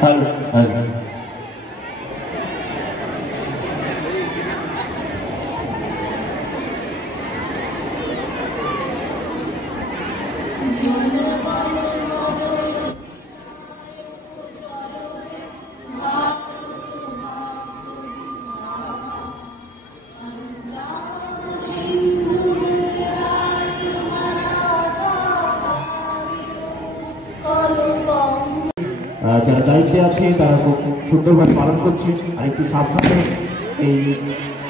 Hello hello যারা দায়িত্বে আছে তারা খুব সুন্দরভাবে পালন করছে আর একটু সাবধানে এই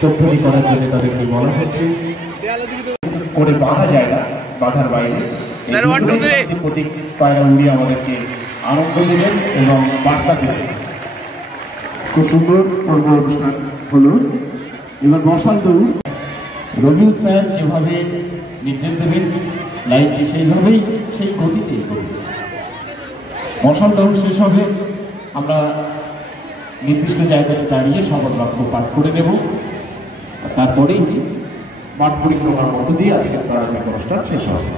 তথ্যটি করার জন্য তাদেরকে বলা হচ্ছে করে বাধা যায় না, বাধার বাইরে প্রতীক পায়রা উড়িয়ে আমাদেরকে আনন্দ দেবেন এবং বার্তা দেবেন। খুব সুন্দর পর্ব অনুষ্ঠান হলো। এবার মশাল দৌড় রবিউল স্যার যেভাবে নির্দেশ দেবেন লাইনটি সেইভাবেই সেই গতিতেই করবে। মশাল দৌড় শেষ হবে, আমরা নির্দিষ্ট জায়গাতে দাঁড়িয়ে শপথ বাক্য পাঠ করে নেব। তারপরেই মাঠ পরিক্রমার মধ্য দিয়ে আজকের প্রারম্ভিক অনুষ্ঠান শেষ হবে।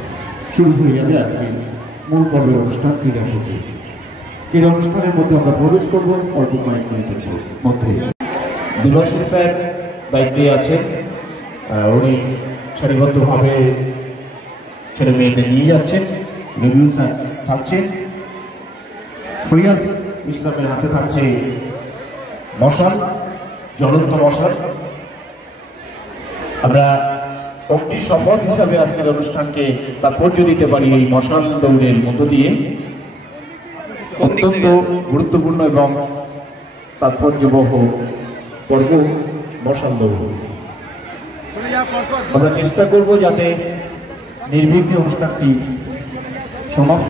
শুরু হয়ে যাবে আজকের মূল পর্বের অনুষ্ঠান ক্রীড়াসূচি। ক্রীড়া অনুষ্ঠানের মধ্যে আমরা প্রবেশ করবো অল্প কয়েক মিনিটের মধ্যে। দেবাশিস স্যার দায়িত্বে আছেন, উনি সারিবদ্ধভাবে ছেলে মেয়েদের নিয়ে যাচ্ছেন। রবিউল স্যার থাকছেন, ফরিয়াজ ইসলামের হাতে থাকছে মশাল, জ্বলন্ত মশাল। আমরা অগ্নি শপথ হিসাবে আজকের অনুষ্ঠানকে তাৎপর্য দিতে পারি এই মশাল দৌড়ের মধ্য দিয়ে। অত্যন্ত গুরুত্বপূর্ণ এবং তাৎপর্যবহ পর্ব মশাল দৌড়। আমরা চেষ্টা করব যাতে নির্বিঘ্নে অনুষ্ঠানটি সমাপ্ত।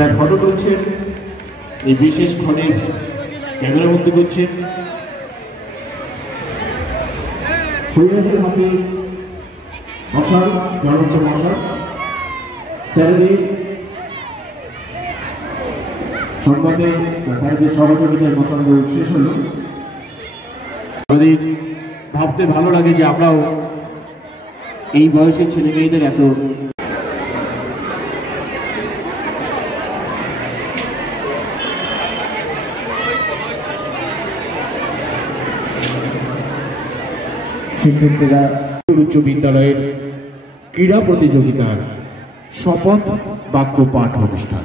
স্যার ফটো তুলছেন, এই বিশেষ ক্ষণে ক্যামেরা মধ্যে করছেন। ফরিয়াজের হাতে মশাল, জ্বলন্ত মশাল। স্যারেদের সংবাদে স্যারেদের সহযোগিতায় মশাল দৌড় শেষ হল। আমাদের ভাবতে ভালো লাগে যে আমরাও এই বয়সের ছেলে মেয়েদের এত শিক্ষার্থীরা উচ্চ বিদ্যালয়ের ক্রীড়া প্রতিযোগিতার শপথ বাক্য পাঠ অনুষ্ঠান।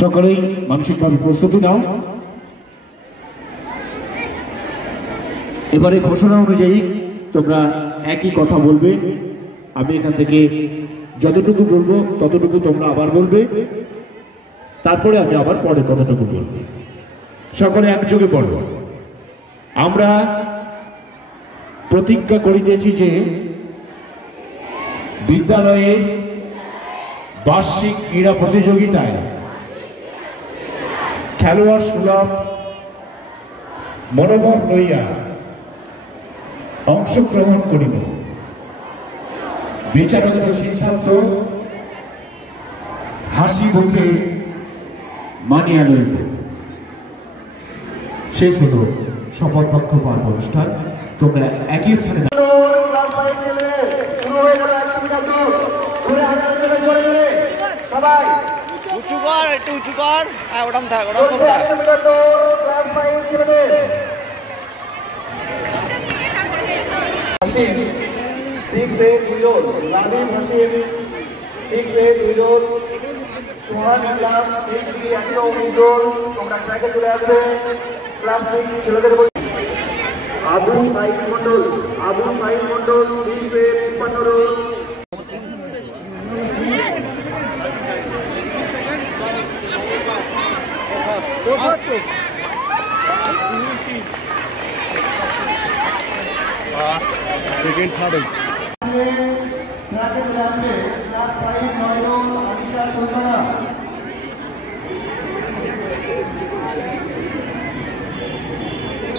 সকলেই মানসিকভাবে প্রস্তুতি নাও। এবারে ঘোষণা অনুযায়ী তোমরা একই কথা বলবে। আমি এখান থেকে যতটুকু বলবো ততটুকু তোমরা আবার বলবে, তারপরে আমি আবার পরে কথাটুকু বলবো। সকলে একযোগে পড়ব। আমরা প্রতিজ্ঞা করিতেছি যে বিদ্যালয়ের বার্ষিক ক্রীড়া প্রতিযোগিতায় খেলোয়াড় সুলভ মনোভাব লইয়া অংশগ্রহণ করিব। বিচারক সিদ্ধান্ত হাসি মুখে মানিয়া লইব। শেষ হলো শপথ বাক্য পাঠ অনুষ্ঠান। তোমরা একই স্থানে উঁচু কর, একটু উঁচু কর। হ্যাঁ, ওরকম থাক, ওরকম থাক। 6-8 Willow, Lamin Hakim, 6-8 Willow, Suhan Islam, 6-3 Willow, তোমরা ট্র্যাকে চলে আসবে। ক্লাস 6 ছেলেদের আবু সাইদ মন্ডল 3 সেকেন্ড থার্ড ট্র্যাকে চলে আসবে। ক্লাস 5 নয়ন আনিশা সুলতানা।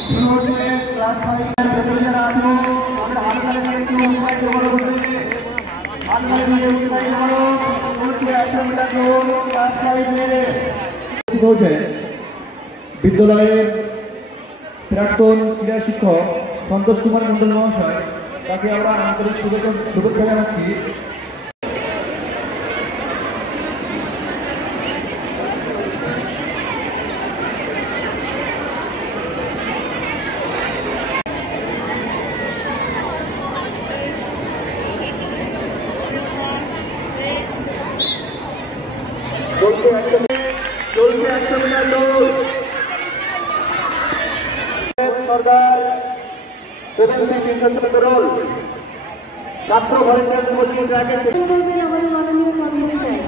শুরু হচ্ছে ক্লাস 5 ভেতরে যারা আছো আমাদের হাত তালে দিয়ে একটু উৎসাহিত করো বন্ধুদেরকে। হাত তালে দিয়ে উৎসাহিত করো। হচ্ছে 100 মিটার দৌড় ক্লাস 5 মেয়েদের। হচ্ছে বিদ্যালয়ের প্রাক্তন ক্রীড়া শিক্ষক সন্তোষ কুমার মন্ডল মহাশয়, তাকে আমরা আন্তরিক শুভেচ্ছা জানাচ্ছি। চলছে 100 মিটার দৌড়। সরকার 76 দৌড় ছাত্র ভলেন্টিয়ার কোচিং ট্র্যাকে আমাদের মাননীয় কর্মী স্যার।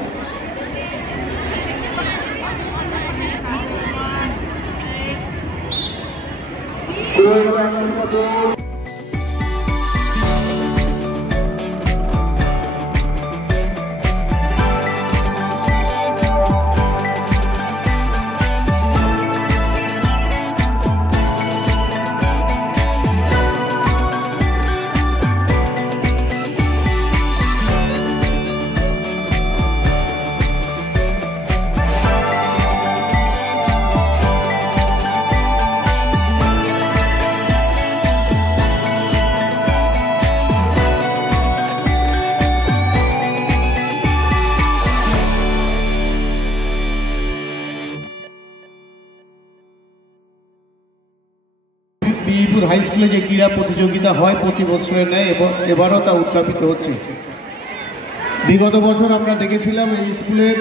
বিহিপুর হাই স্কুলে যে ক্রীড়া প্রতিযোগিতা হয় প্রতি বছরের ন্যায় এবং এবারও তা উদযাপিত হচ্ছে। বিগত বছর আমরা দেখেছিলাম এই স্কুলের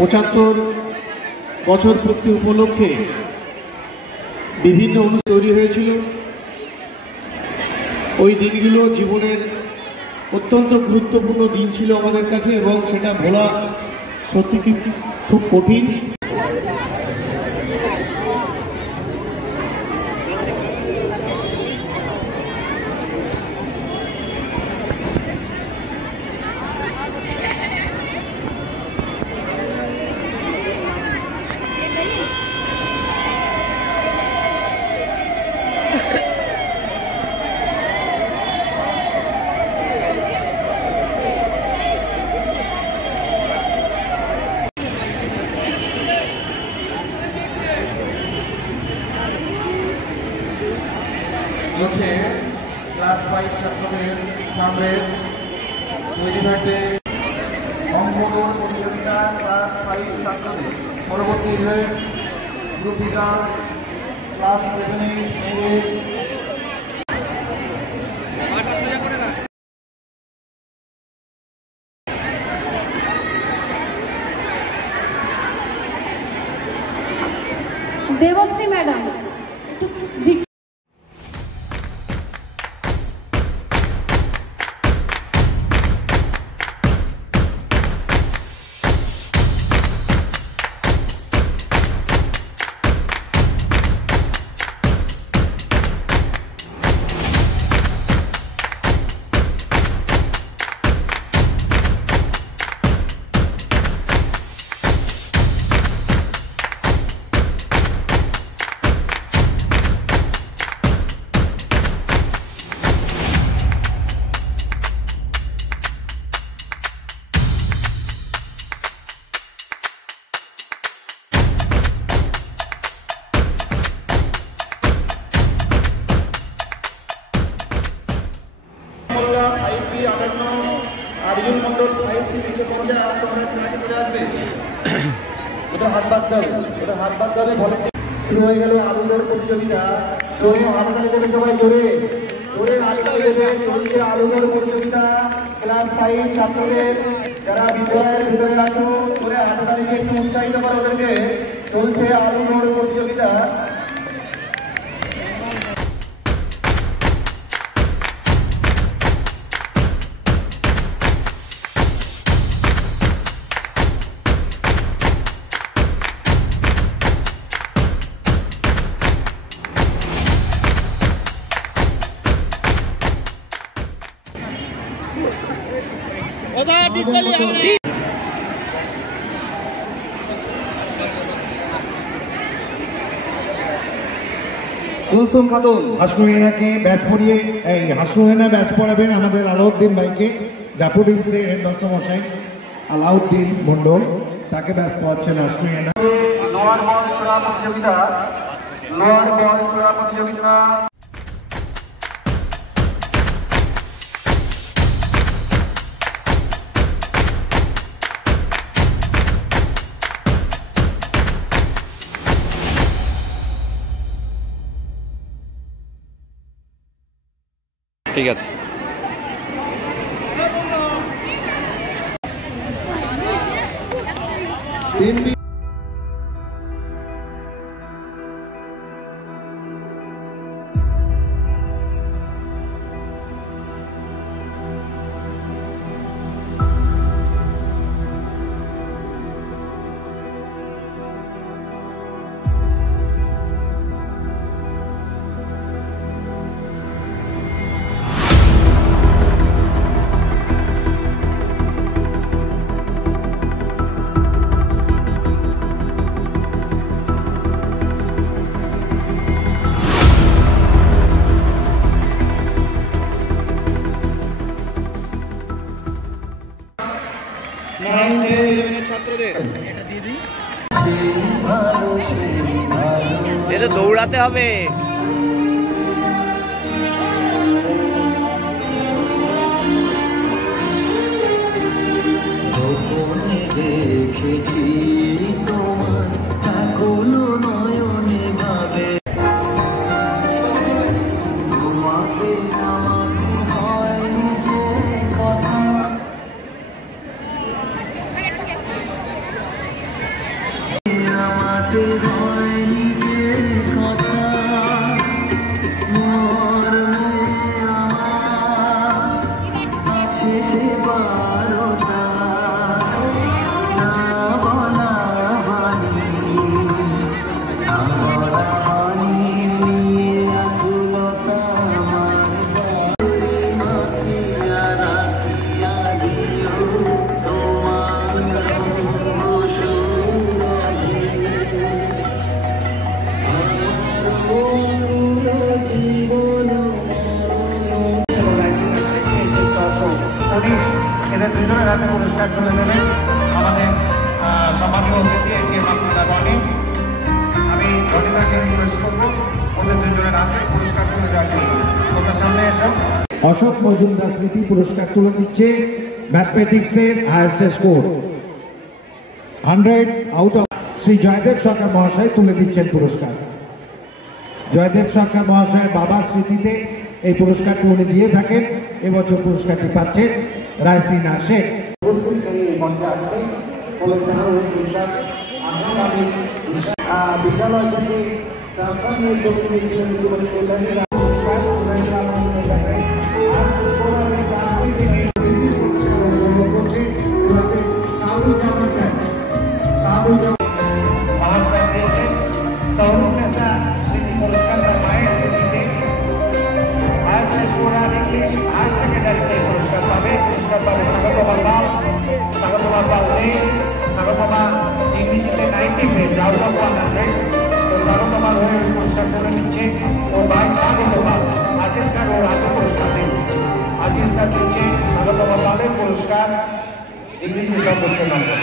75 বছর পূর্তি উপলক্ষে বিভিন্ন অনুষ্ঠান তৈরি হয়েছিল। ওই দিনগুলো জীবনের অত্যন্ত গুরুত্বপূর্ণ দিন ছিল আমাদের কাছে এবং সেটা ভোলা সত্যি খুব কঠিন। চলছে ক্লাস 5 ছাত্রদের সামরেস তৈরি থাকবে অঙ্ক প্রতিযোগিতা ক্লাস 5 ছাত্রদের। পরবর্তী ইভেন্ট গ্রুপ বিকাশ ক্লাস 7 মেয়েদের। দেবশ্রী ম্যাডাম अर्जुन मंडल 5C नीचे पहुंचे आज তোমরা ট্র্যাকে চলে আসবে। ওদের হাত বাঁধতে হবে ভলেন্টিয়ার। শুরু হয়ে গেল আলুর প্রতিযোগিতা। জোরে হাত তালি দেবে সবাই জোরে। করে আলোচনা চলছে আলোচনার প্রতিযোগিতা ক্লাস 5 ছাত্রদের যারা বিদ্যালয়ের ভিতরে আছো করে হাততালিতে একটু উৎসাহিত করো ওদেরকে চলছে আলোচনার প্রতিযোগিতা কুলসুম খাতুন হাসনুহেনাকে ব্যাচ পড়িয়ে এই হাসনুহেনা ব্যাচ পড়াবেন আমাদের আলাউদ্দিন ভাইকে ড্যাফোডিলসে হেডমাস্টার মশাই আলাউদ্দিন মন্ডল তাকে ব্যাচ পড়াচ্ছেন হাসনুহেনা। লোয়ার বল ছোড়া প্রতিযোগিতা লোয়ার বল ছোড়া প্রতিযোগিতা ঠিক আছে। এটা দৌড়াতে হবে। দেখেছি তোমার এখনো নয়নে ভাবে তোমাকে আমি হয়নি যে কথা আমাকে হয়নি যে কথা মোর মনে আমার আছে সে বারতা এদের দুজনের হাতে পুরস্কার তুলে দেবেন আমাদের সম্মানীয় অতিথি এটিএম আপনারা বলে আমি ঘটনাকে রিকোয়েস্ট করবো ওদের দুজনের হাতে পুরস্কার তুলে দেওয়ার জন্য ওদের সামনে এসো। অশোক মজুমদার স্মৃতি পুরস্কার তুলে দিচ্ছে ম্যাথমেটিক্সের highest score 100 out of Shri Joydev Sarkar মহাশয় তুলে দিচ্ছেন পুরস্কার। জয়দেব সরকার মহাশয়ের বাবার স্মৃতিতে এই পুরস্কারটি উনি দিয়ে থাকেন। এবছর পুরস্কারটি পাচ্ছেন রায়সিনা শেখ। বিদ্যালয় থেকে পুরস্কার ইংলিশ বিষয় করতে নম্বর